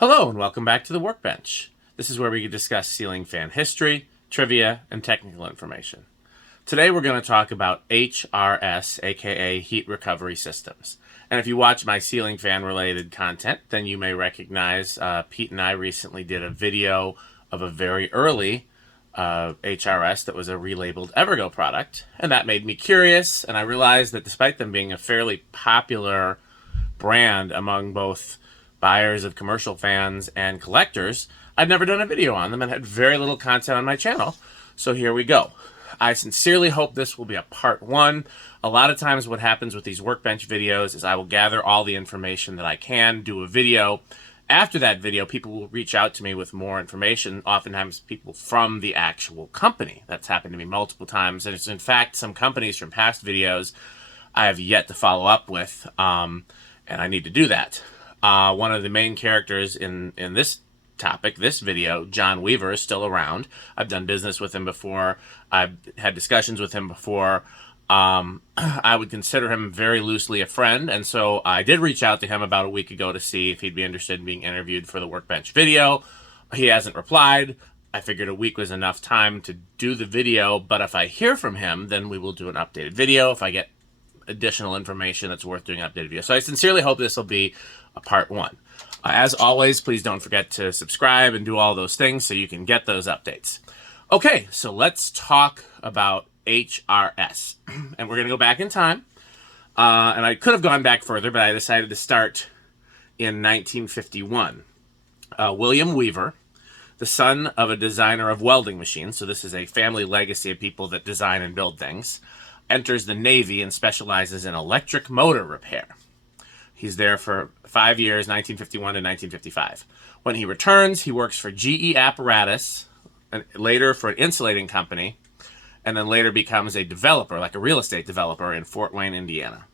Hello and welcome back to the Workbench. This is where we discuss ceiling fan history, trivia, and technical information. Today we're going to talk about HRS, aka heat recovery systems. And if you watch my ceiling fan related content, then you may recognize Pete and I recently did a video of a very early HRS that was a relabeled Evergo product. And that made me curious, and I realized that despite them being a fairly popular brand among both buyers of commercial fans and collectors, I'd never done a video on them and had very little content on my channel. So here we go. I sincerely hope this will be a part one. A lot of times what happens with these Workbench videos is I will gather all the information that I can, do a video. After that video, people will reach out to me with more information, oftentimes people from the actual company. That's happened to me multiple times. And it's in fact some companies from past videos I have yet to follow up with, and I need to do that. One of the main characters in this topic, this video, Jon Weaver, is still around. I've done business with him before. I've had discussions with him before. I would consider him very loosely a friend, and so I did reach out to him about a week ago to see if he'd be interested in being interviewed for the Workbench video. He hasn't replied. I figured a week was enough time to do the video, but if I hear from him, then we will do an updated video if I get additional information that's worth doing an updated video. So I sincerely hope this will be a part one. As always, please don't forget to subscribe and do all those things so you can get those updates. Okay, so let's talk about HRS. And we're going to go back in time. And I could have gone back further, but I decided to start in 1951. William Weaver, the son of a designer of welding machines, so this is a family legacy of people that design and build things, enters the Navy and specializes in electric motor repair. He's there for 5 years, 1951 to 1955. When he returns, he works for GE Apparatus, and later for an insulating company, and then later becomes a developer, like a real estate developer in Fort Wayne, Indiana.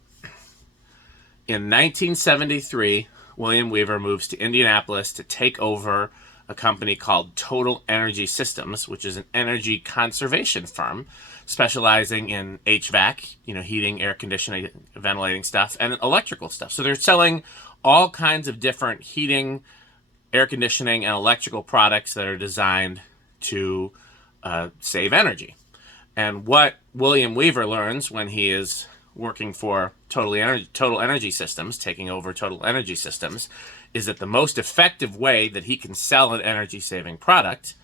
In 1973, William Weaver moves to Indianapolis to take over a company called Total Energy Systems, which is an energy conservation firm specializing in HVAC, heating, air conditioning, ventilating stuff, and electrical stuff. So they're selling all kinds of different heating, air conditioning, and electrical products that are designed to save energy. And what William Weaver learns when he is working for Total Energy Systems, taking over Total Energy Systems, is that the most effective way that he can sell an energy-saving product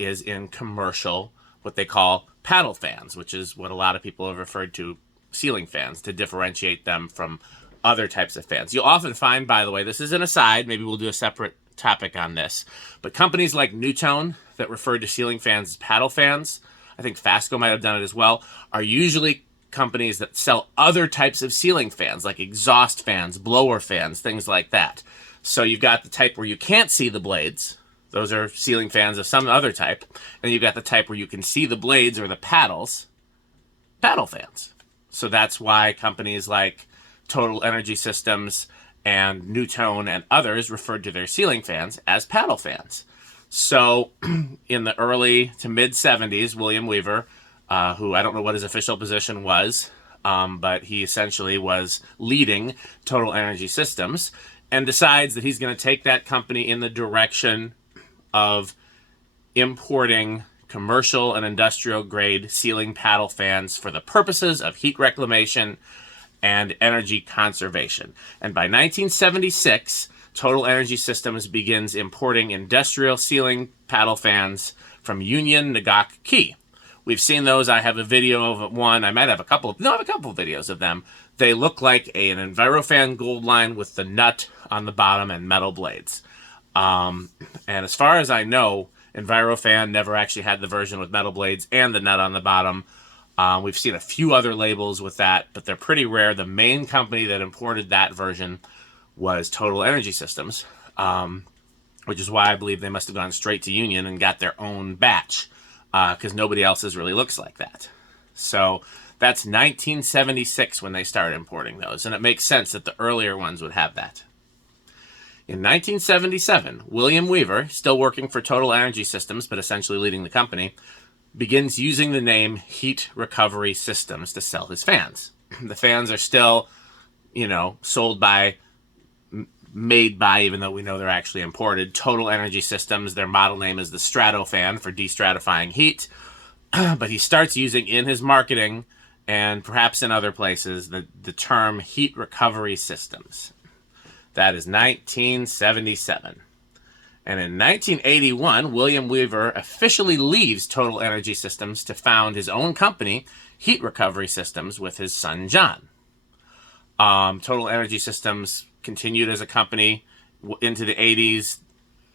is in commercial, what they call paddle fans, which is what a lot of people have referred to ceiling fans to differentiate them from other types of fans. You'll often find, by the way, this is an aside, maybe we'll do a separate topic on this, but companies like Newtone that refer to ceiling fans as paddle fans, I think Fasco might have done it as well, are usually companies that sell other types of ceiling fans, like exhaust fans, blower fans, things like that. So you've got the type where you can't see the blades. Those are ceiling fans of some other type. And you've got the type where you can see the blades or the paddles, paddle fans. So that's why companies like Total Energy Systems and Newtone and others referred to their ceiling fans as paddle fans. So in the early to mid 70s, William Weaver, who I don't know what his official position was, but he essentially was leading Total Energy Systems, and decides that he's going to take that company in the direction of importing commercial and industrial grade ceiling paddle fans for the purposes of heat reclamation and energy conservation. And by 1976, Total Energy Systems begins importing industrial ceiling paddle fans from Union, Ngok Kee. We've seen those. I have a video of one. I might have a couple of videos of them. They look like an Envirofan gold line with the nut on the bottom and metal blades. And as far as I know, Envirofan never actually had the version with metal blades and the nut on the bottom. We've seen a few other labels with that, but they're pretty rare. The main company that imported that version was Total Energy Systems, which is why I believe they must have gone straight to Union and got their own batch, because nobody else's really looks like that. So that's 1976 when they started importing those, and it makes sense that the earlier ones would have that. In 1977, William Weaver, still working for Total Energy Systems, but essentially leading the company, begins using the name Heat Recovery Systems to sell his fans. The fans are still, sold by made by, even though we know they're actually imported. Total Energy Systems, their model name is the Stratofan for destratifying heat. But he starts using in his marketing, and perhaps in other places, the term heat recovery systems. That is 1977. And in 1981, William Weaver officially leaves Total Energy Systems to found his own company, Heat Recovery Systems, with his son, Jon. Total Energy Systems continued as a company into the 80s.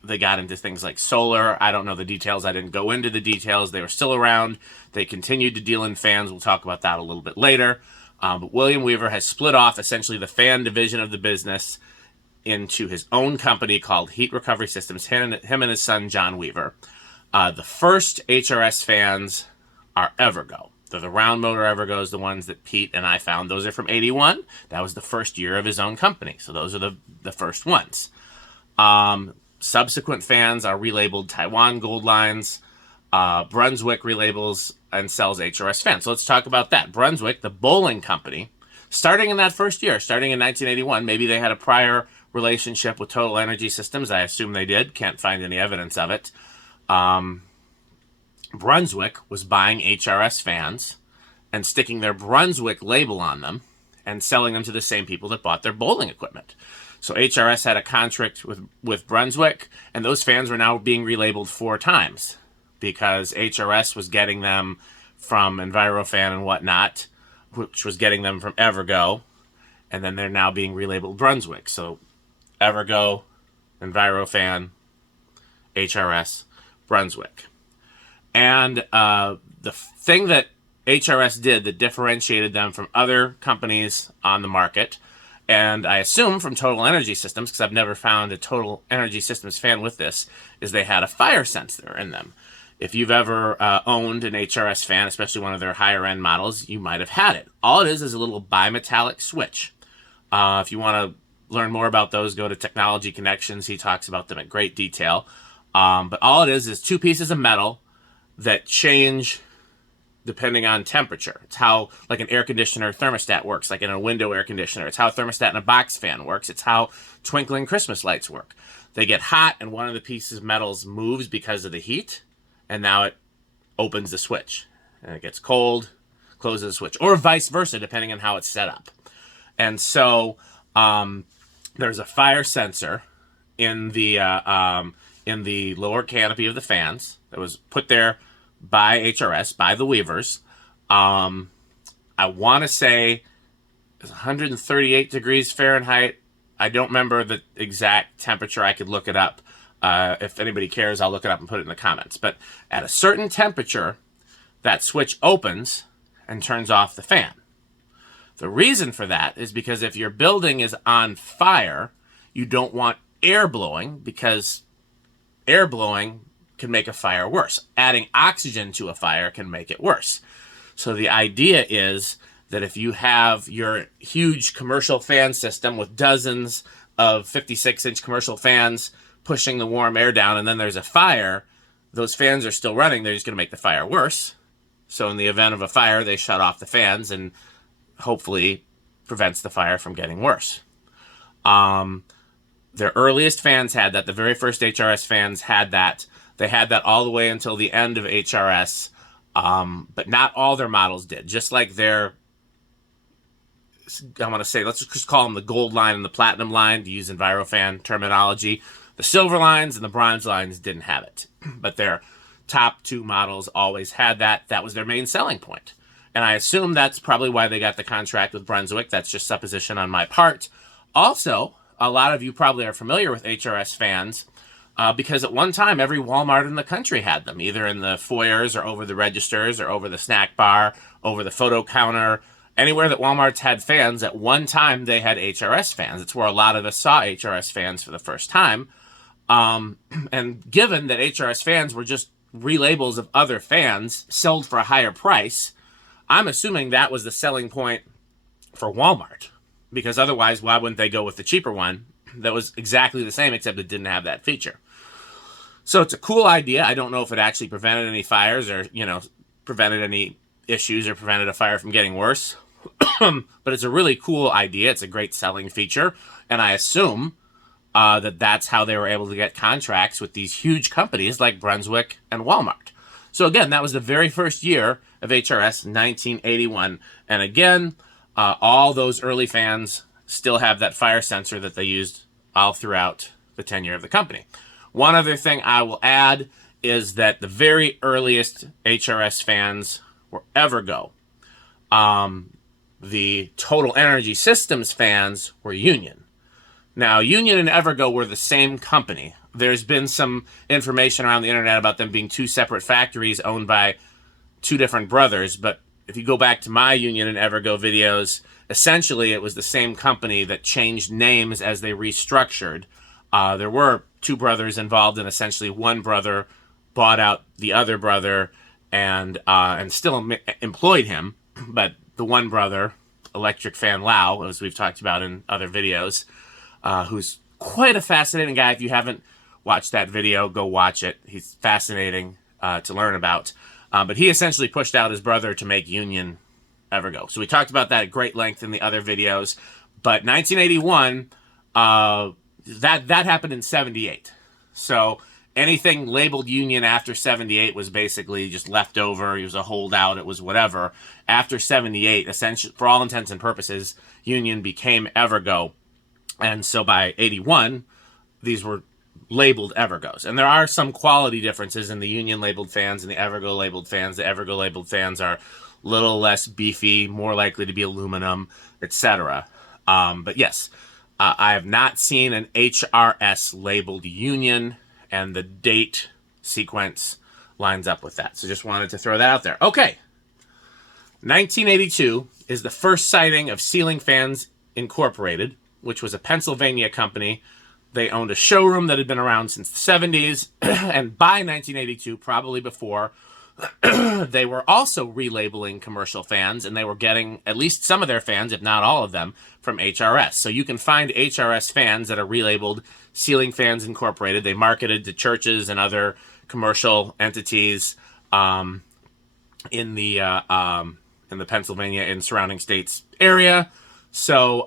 They got into things like solar. I don't know the details. I didn't go into the details. They were still around. They continued to deal in fans. We'll talk about that a little bit later. But William Weaver has split off essentially the fan division of the business into his own company called Heat Recovery Systems, him and his son, Jon Weaver. The first HRS fans are Evergo. They're the round motor Evergos, the ones that Pete and I found. Those are from 81. That was the first year of his own company. So those are the first ones. Subsequent fans are relabeled Taiwan Gold Lines. Brunswick relabels and sells HRS fans. So let's talk about that. Brunswick, the bowling company, starting in that first year, starting in 1981, maybe they had a prior relationship with Total Energy Systems. I assume they did. Can't find any evidence of it. Brunswick was buying HRS fans and sticking their Brunswick label on them and selling them to the same people that bought their bowling equipment. So HRS had a contract with Brunswick, and those fans were now being relabeled 4 times because HRS was getting them from Envirofan and whatnot, which was getting them from Evergo, and then they're now being relabeled Brunswick. So Evergo, Envirofan, HRS, Brunswick. And the thing that HRS did that differentiated them from other companies on the market, and I assume from Total Energy Systems, because I've never found a Total Energy Systems fan with this, is they had a fire sensor in them. If you've ever owned an HRS fan, especially one of their higher end models, you might have had it. All it is a little bimetallic switch. If you want to learn more about those, go to Technology Connections. He talks about them in great detail. But all it is 2 pieces of metal that change depending on temperature. It's how, like, an air conditioner thermostat works, like in a window air conditioner. It's how a thermostat in a box fan works. It's how twinkling Christmas lights work. They get hot, and one of the pieces of metals moves because of the heat, and now it opens the switch. And it gets cold, closes the switch, or vice versa, depending on how it's set up. And so there's a fire sensor in the lower canopy of the fans that was put there by HRS, by the Weavers. I want to say it's 138 degrees Fahrenheit. I don't remember the exact temperature. I could look it up. If anybody cares, I'll look it up and put it in the comments. But at a certain temperature, that switch opens and turns off the fan. The reason for that is because if your building is on fire, you don't want air blowing, because air blowing can make a fire worse. Adding oxygen to a fire can make it worse. So the idea is that if you have your huge commercial fan system with dozens of 56-inch commercial fans pushing the warm air down, and then there's a fire, those fans are still running. They're just going to make the fire worse. So in the event of a fire, they shut off the fans and hopefully prevents the fire from getting worse. Their earliest fans had that. The very first HRS fans had that. They had that all the way until the end of HRS, but not all their models did. Just like their, I want to say, let's just call them the gold line and the platinum line, to use Envirofan terminology. The silver lines and the bronze lines didn't have it, but their top 2 models always had that. That was their main selling point. And I assume that's probably why they got the contract with Brunswick. That's just supposition on my part. Also, a lot of you probably are familiar with HRS fans, because at one time, every Walmart in the country had them, either in the foyers or over the registers or over the snack bar, over the photo counter. Anywhere that Walmart's had fans, at one time they had HRS fans. It's where a lot of us saw HRS fans for the first time. And given that HRS fans were just relabels of other fans sold for a higher price, I'm assuming that was the selling point for Walmart. Because otherwise, why wouldn't they go with the cheaper one that was exactly the same, except it didn't have that feature? So it's a cool idea. I don't know if it actually prevented any fires or, prevented any issues or prevented a fire from getting worse. But it's a really cool idea. It's a great selling feature. And I assume that's how they were able to get contracts with these huge companies like Brunswick and Walmart. So again, that was the very first year of HRS, 1981. And again, all those early fans still have that fire sensor that they used all throughout the tenure of the company. One other thing I will add is that the very earliest HRS fans were Evergo. The Total Energy Systems fans were Union. Now, Union and Evergo were the same company. There's been some information around the internet about them being two separate factories owned by two different brothers, but if you go back to my Union and Evergo videos, essentially it was the same company that changed names as they restructured. There were two brothers involved, and essentially one brother bought out the other brother and still employed him, but the one brother, Electric Fan Lau, as we've talked about in other videos, who's quite a fascinating guy. If you haven't watched that video, go watch it. He's fascinating to learn about. But he essentially pushed out his brother to make Union Evergo. So we talked about that at great length in the other videos. But 1981, that happened in 78. So anything labeled Union after 78 was basically just leftover. It was a holdout. It was whatever. After 78, essentially, for all intents and purposes, Union became Evergo. And so by 81, these were labeled Evergos. And there are some quality differences in the Union labeled fans and the Evergo labeled fans. The Evergo labeled fans are a little less beefy, more likely to be aluminum, etc. But yes, I have not seen an HRS labeled Union, and the date sequence lines up with that. So just wanted to throw that out there. Okay. 1982 is the first sighting of Ceiling Fans Incorporated, which was a Pennsylvania company. They owned a showroom that had been around since the 70s, and by 1982, probably before, they were also relabeling commercial fans, and they were getting at least some of their fans, if not all of them, from HRS. So you can find HRS fans that are relabeled Ceiling Fans Incorporated. They marketed to churches and other commercial entities in the Pennsylvania and surrounding states area. So,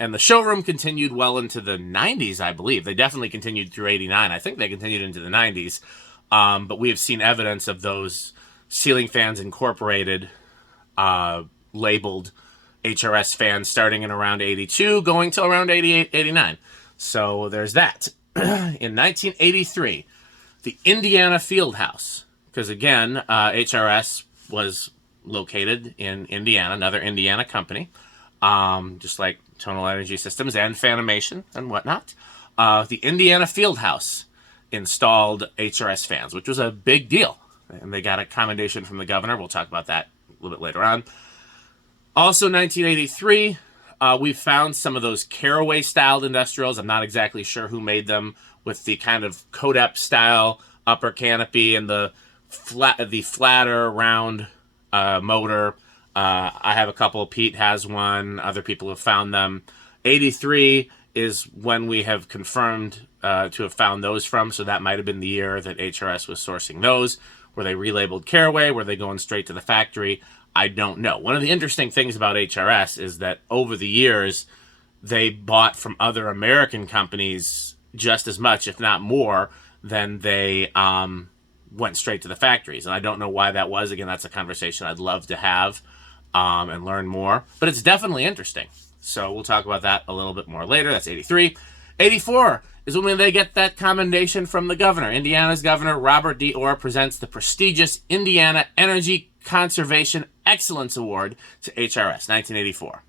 and the showroom continued well into the 90s, I believe. They definitely continued through 89. I think they continued into the 90s. But we have seen evidence of those Ceiling Fans Incorporated labeled HRS fans starting in around 82, going till around 88, 89. So there's that. In 1983, the Indiana Fieldhouse, because again, HRS was located in Indiana, another Indiana company. Just like Total Energy Systems and Fanimation and whatnot. The Indiana Fieldhouse installed HRS fans, which was a big deal. And they got a commendation from the governor. We'll talk about that a little bit later on. Also, 1983, we found some of those Carroway-styled industrials. I'm not exactly sure who made them, with the kind of Codep-style upper canopy and the flatter, round motor. I have a couple. Pete has one. Other people have found them. 83 is when we have confirmed to have found those from. So that might have been the year that HRS was sourcing those. Were they relabeled Carroway? Were they going straight to the factory? I don't know. One of the interesting things about HRS is that over the years, they bought from other American companies just as much, if not more, than they went straight to the factories. And I don't know why that was. Again, that's a conversation I'd love to have. And learn more. But it's definitely interesting. So we'll talk about that a little bit more later. That's 83. 84 is when they get that commendation from the governor. Indiana's governor, Robert D. Orr, presents the prestigious Indiana Energy Conservation Excellence Award to HRS, 1984.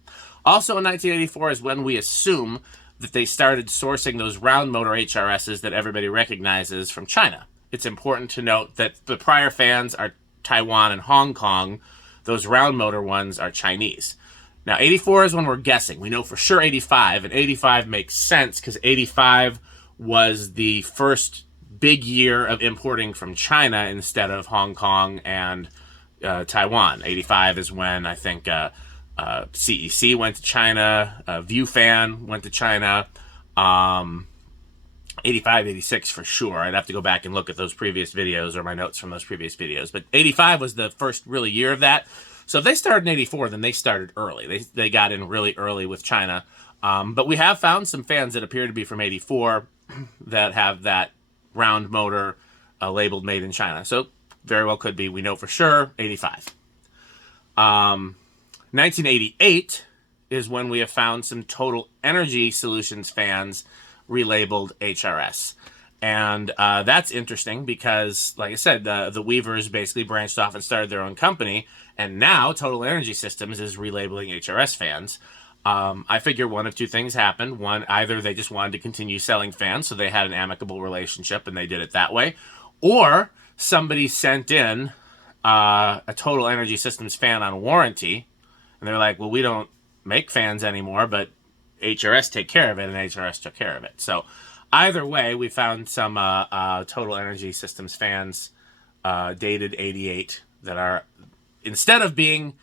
Also in 1984 is when we assume that they started sourcing those round motor HRSs that everybody recognizes from China. It's important to note that the prior fans are Taiwan and Hong Kong. Those round motor ones are Chinese. Now, 84 is when we're guessing. We know for sure 85, and 85 makes sense because 85 was the first big year of importing from China instead of Hong Kong and Taiwan. 85 is when I think CEC went to China, Viewfan went to China, 85, 86 for sure. I'd have to go back and look at those previous videos or my notes from those previous videos. But 85 was the first really year of that. So if they started in 84, then they started early. They got in really early with China. But we have found some fans that appear to be from 84 that have that round motor labeled made in China. So very well could be. We know for sure 85. 1988 is when we have found some Total Energy Solutions fans relabeled HRS. And that's interesting because, like I said, the Weavers basically branched off and started their own company. And now Total Energy Systems is relabeling HRS fans. I figure one of two things happened. One, either they just wanted to continue selling fans, so they had an amicable relationship and they did it that way. Or somebody sent in a Total Energy Systems fan on warranty. And they're like, well, we don't make fans anymore, but HRS take care of it, and HRS took care of it. So either way, we found some Total Energy Systems fans dated 88 that are, instead of being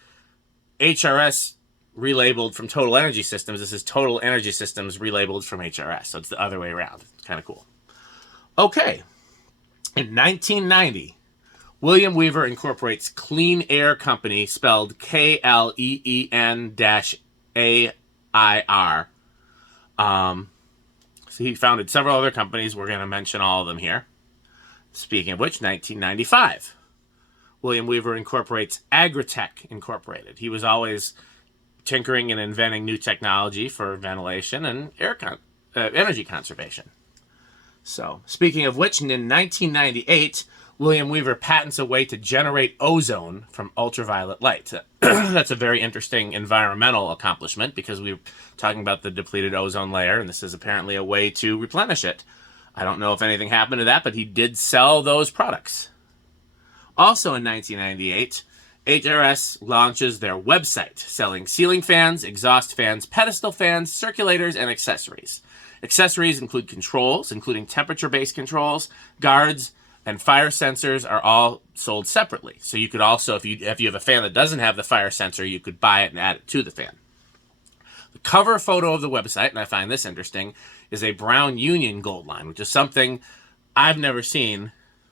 HRS relabeled from Total Energy Systems, this is Total Energy Systems relabeled from HRS. So it's the other way around. It's kind of cool. Okay. In 1990, William Weaver incorporates KLEEN-AIR Company, spelled KLEEN-AIR. So he founded several other companies. We're going to mention all of them here. Speaking of which, 1995, William Weaver incorporates AGRI-TECH Incorporated. He was always tinkering and inventing new technology for ventilation and energy conservation. So, speaking of which, in 1998, William Weaver patents a way to generate ozone from ultraviolet light. That's a very interesting environmental accomplishment because we're talking about the depleted ozone layer, and this is apparently a way to replenish it. I don't know if anything happened to that, but he did sell those products. Also in 1998, HRS launches their website, selling ceiling fans, exhaust fans, pedestal fans, circulators, and accessories. Accessories include controls, including temperature-based controls, guards, and fire sensors are all sold separately. So you could also, if you have a fan that doesn't have the fire sensor, you could buy it and add it to the fan. The cover photo of the website, and I find this interesting, is a brown Union gold line, which is something I've never seen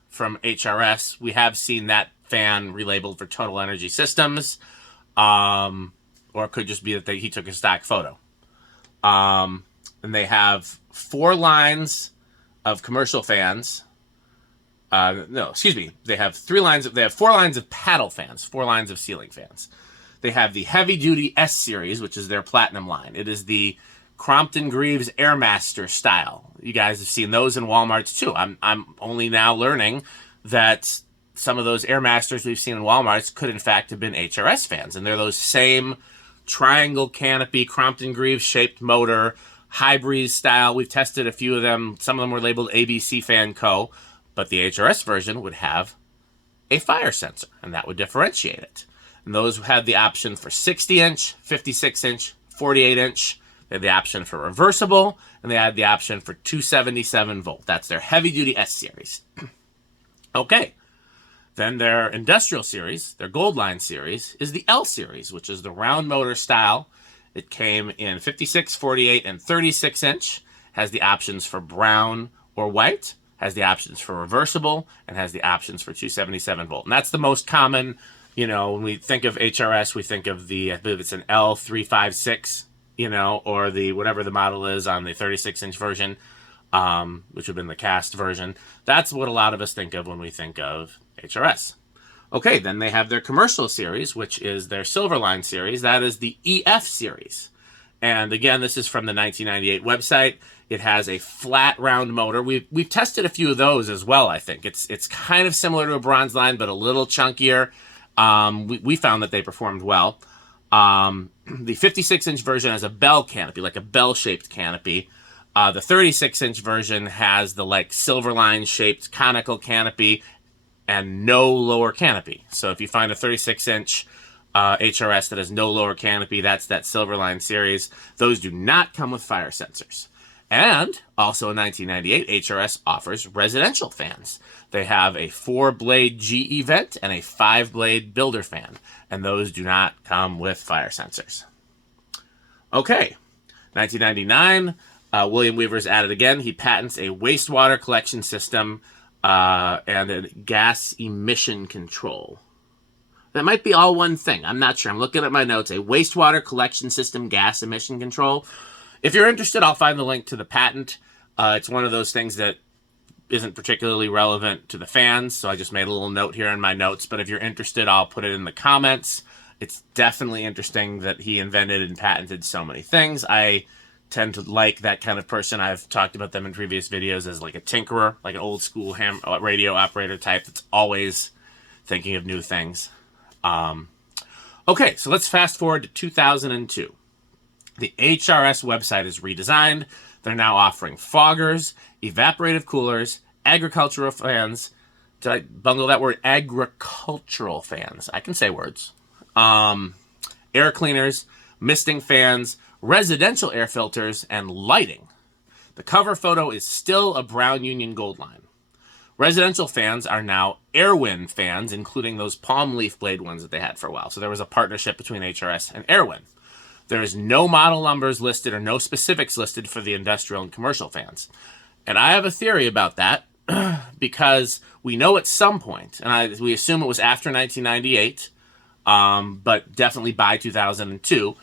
from HRS. We have seen that fan relabeled for Total Energy Systems, or it could just be that he took a stock photo. And they have 4 lines of commercial fans. They have 4 lines of paddle fans, 4 lines of ceiling fans. They have the heavy duty S series, which is their platinum line. It is the Crompton Greaves Airmaster style. You guys have seen those in Walmarts too. I'm only now learning that some of those Airmasters we've seen in Walmarts could in fact have been HRS fans, and they're those same triangle canopy, Crompton Greaves shaped motor, high breeze style. We've tested a few of them. Some of them were labeled ABC Fan Co., but the HRS version would have a fire sensor, and that would differentiate it. And those had the option for 60-inch, 56-inch, 48-inch. They had the option for reversible, and they had the option for 277 volt. That's their heavy-duty S series. Okay. Then their industrial series, their Gold Line series, is the L series, which is the round motor style. It came in 56, 48, and 36-inch. Has the options for brown or white. Has the options for reversible, and has the options for 277 volt. And that's the most common, when we think of HRS, we think of I believe it's an L356, or the whatever the model is on the 36-inch version, which would have been the cast version. That's what a lot of us think of when we think of HRS. Okay, then they have their commercial series, which is their Silverline series. That is the EF series. And again, this is from the 1998 website. It has a flat round motor. We've tested a few of those as well, I think. It's kind of similar to a bronze line, but a little chunkier. We found that they performed well. The 56-inch version has a bell canopy, like a bell-shaped canopy. The 36-inch version has the Silverline-shaped conical canopy and no lower canopy. So if you find a 36-inch HRS that has no lower canopy, that's that Silverline series. Those do not come with fire sensors. And also in 1998, HRS offers residential fans. They have a 4-blade GE vent and a 5-blade builder fan, and those do not come with fire sensors. Okay, 1999, William Weaver's at it again. He patents a wastewater collection system and a gas emission control. That might be all one thing. I'm not sure. I'm looking at my notes. A wastewater collection system gas emission control. If you're interested, I'll find the link to the patent. It's one of those things that isn't particularly relevant to the fans, so I just made a little note here in my notes. But if you're interested, I'll put it in the comments. It's definitely interesting that he invented and patented so many things. I tend to like that kind of person. I've talked about them in previous videos as like a tinkerer, like an old school radio operator type that's always thinking of new things. Okay, so let's fast forward to 2002. The HRS website is redesigned. They're now offering foggers, evaporative coolers, agricultural fans. Did I bungle that word? Agricultural fans. I can say words. Air cleaners, misting fans, residential air filters, and lighting. The cover photo is still a brown Union Gold line. Residential fans are now Airwin fans, including those palm leaf blade ones that they had for a while. So there was a partnership between HRS and Airwin. There is no model numbers listed or no specifics listed for the industrial and commercial fans. And I have a theory about that because we know at some point, and we assume it was after 1998, but definitely by 2002,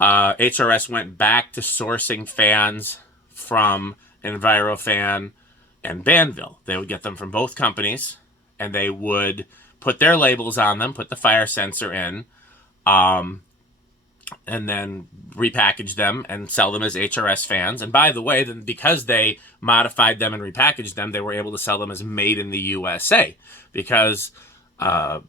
HRS went back to sourcing fans from Envirofan and Banvil. They would get them from both companies, and they would put their labels on them, put the fire sensor in, and then repackage them and sell them as HRS fans. And by the way, then because they modified them and repackaged them, they were able to sell them as made in the USA, because the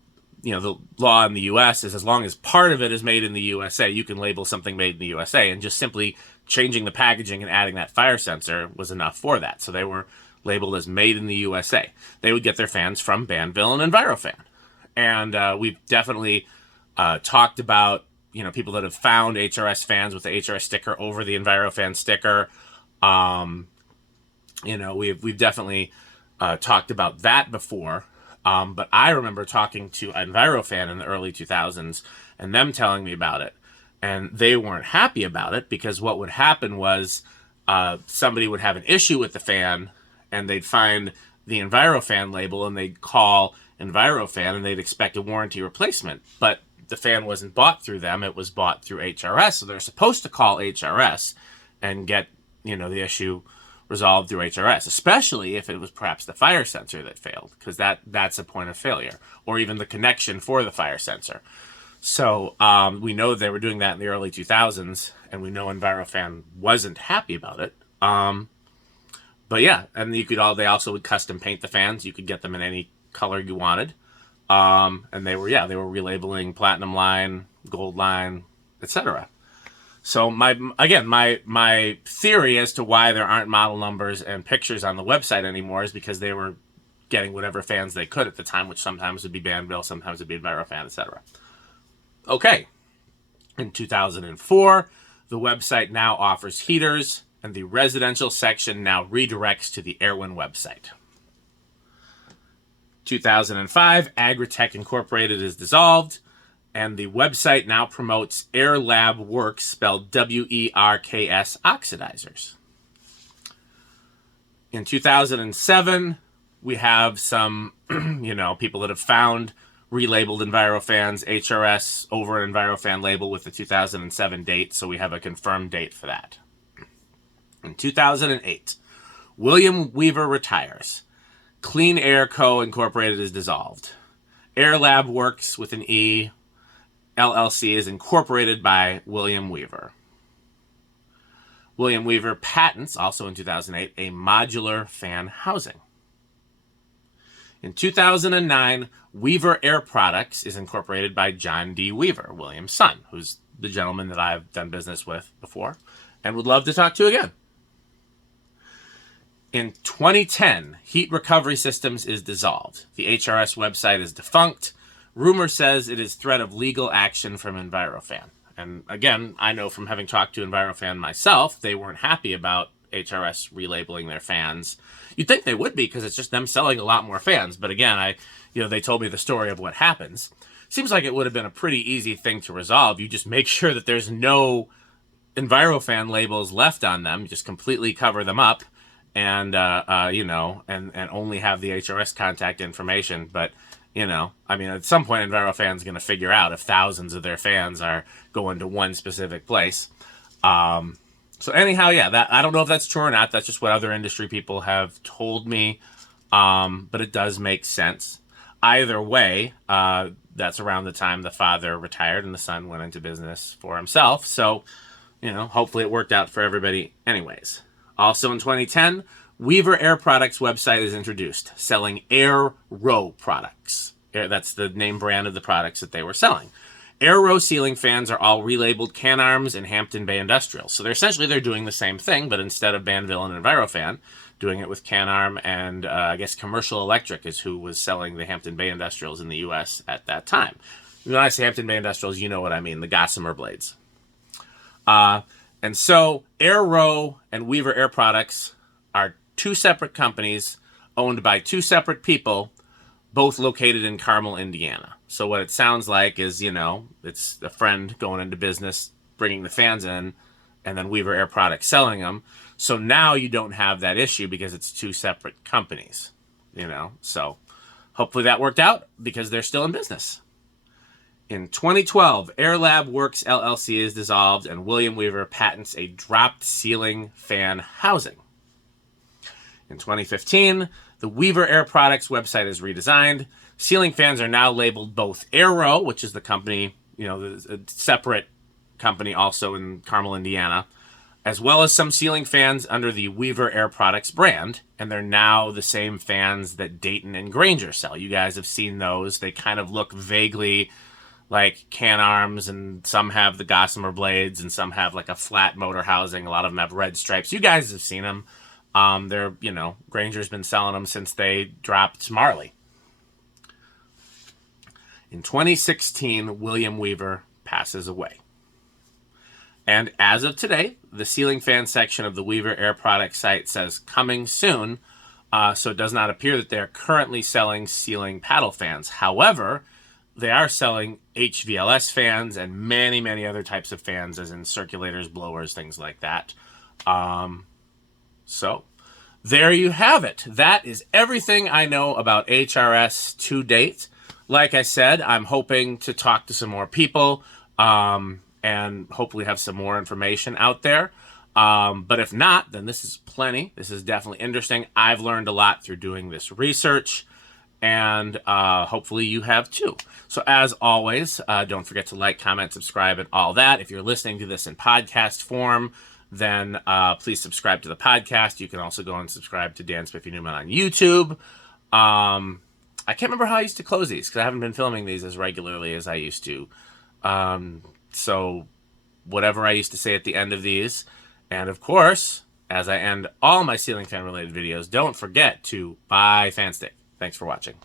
law in the US is as long as part of it is made in the USA, you can label something made in the USA, and just simply changing the packaging and adding that fire sensor was enough for that. So they were labeled as made in the USA. They would get their fans from Banvil and Envirofan. And we've definitely talked about, people that have found HRS fans with the HRS sticker over the Envirofan sticker. We've definitely talked about that before. But I remember talking to Envirofan in the early 2000s and them telling me about it. And they weren't happy about it because what would happen was somebody would have an issue with the fan and they'd find the Envirofan label and they'd call Envirofan and they'd expect a warranty replacement. But the fan wasn't bought through them. It was bought through HRS. So they're supposed to call HRS and get, the issue resolved through HRS, especially if it was perhaps the fire sensor that failed, because that's a point of failure, or even the connection for the fire sensor. So we know they were doing that in the early 2000s, and we know Envirofan wasn't happy about it. But yeah, and they also would custom paint the fans. You could get them in any color you wanted. And they were relabeling platinum line, gold line, etc. So my theory as to why there aren't model numbers and pictures on the website anymore is because they were getting whatever fans they could at the time, which sometimes would be Banvil, sometimes would be Envirofan, etc. Okay. In 2004, the website now offers heaters, and the residential section now redirects to the Airwin website. 2005, AGRI-TECH Incorporated is dissolved, and the website now promotes Lab Werks, spelled WERKS oxidizers. In 2007, we have some, people that have found relabeled Envirofans, HRS over an Envirofan label with the 2007 date, so we have a confirmed date for that. In 2008, William Weaver retires. KLEEN-AIR Co. Incorporated is dissolved. Lab Werks with an E, LLC is incorporated by William Weaver. William Weaver patents, also in 2008, a modular fan housing. In 2009, Weaver Air Products is incorporated by Jon D. Weaver, William's son, who's the gentleman that I've done business with before and would love to talk to again. In 2010, Heat Recovery Systems is dissolved. The HRS website is defunct. Rumor says it is threat of legal action from Envirofan. And again, I know from having talked to Envirofan myself, they weren't happy about HRS relabeling their fans. You'd think they would be because it's just them selling a lot more fans. But again, they told me the story of what happens. Seems like it would have been a pretty easy thing to resolve. You just make sure that there's no Envirofan labels left on them. You just completely cover them up. And and only have the HRS contact information. But, at some point, Envirofan's going to figure out if thousands of their fans are going to one specific place. So anyhow, yeah, that I don't know if that's true or not. That's just what other industry people have told me. But it does make sense. Either way, that's around the time the father retired and the son went into business for himself. So, hopefully it worked out for everybody anyways. Also in 2010, Weaver Air Products website is introduced, selling Airro products. That's the name brand of the products that they were selling. Airro ceiling fans are all relabeled Can-Arms and Hampton Bay Industrial. So they're doing the same thing, but instead of Banvil and Envirofan, doing it with Can-Arm and I guess Commercial Electric is who was selling the Hampton Bay Industrials in the U.S. at that time. When I say Hampton Bay Industrials, you know what I mean, the Gossamer blades. And so Airro and Weaver Air Products are two separate companies owned by two separate people, both located in Carmel, Indiana. So what it sounds like is, it's a friend going into business, bringing the fans in, and then Weaver Air Products selling them. So now you don't have that issue because it's two separate companies, So hopefully that worked out because they're still in business. In 2012, Lab Werks LLC is dissolved and William Weaver patents a dropped ceiling fan housing. In 2015, the Weaver Air Products website is redesigned. Ceiling fans are now labeled both Airro, which is the company, a separate company also in Carmel, Indiana, as well as some ceiling fans under the Weaver Air Products brand. And they're now the same fans that Dayton and Granger sell. You guys have seen those. They kind of look vaguely like Can-Arms, and some have the Gossamer blades, and some have like a flat motor housing. A lot of them have red stripes. You guys have seen them. Granger's been selling them since they dropped Marley. In 2016, William Weaver passes away. And as of today, the ceiling fan section of the Weaver Air Products site says coming soon, so it does not appear that they're currently selling ceiling paddle fans. However, they are selling hvls fans and many, many other types of fans, as in circulators, blowers, things like that. So there you have it. That is everything I know about HRS to date. Like I said, I'm hoping to talk to some more people and hopefully have some more information out there. But if not, then this is plenty. This is definitely interesting. I've learned a lot through doing this research, and hopefully you have too. So as always, don't forget to like, comment, subscribe, and all that. If you're listening to this in podcast form, then please subscribe to the podcast. You can also go and subscribe to Dan Spiffy Newman on YouTube. I can't remember how I used to close these because I haven't been filming these as regularly as I used to. So whatever I used to say at the end of these. And of course, as I end all my ceiling fan related videos, don't forget to buy fan stick. Thanks for watching.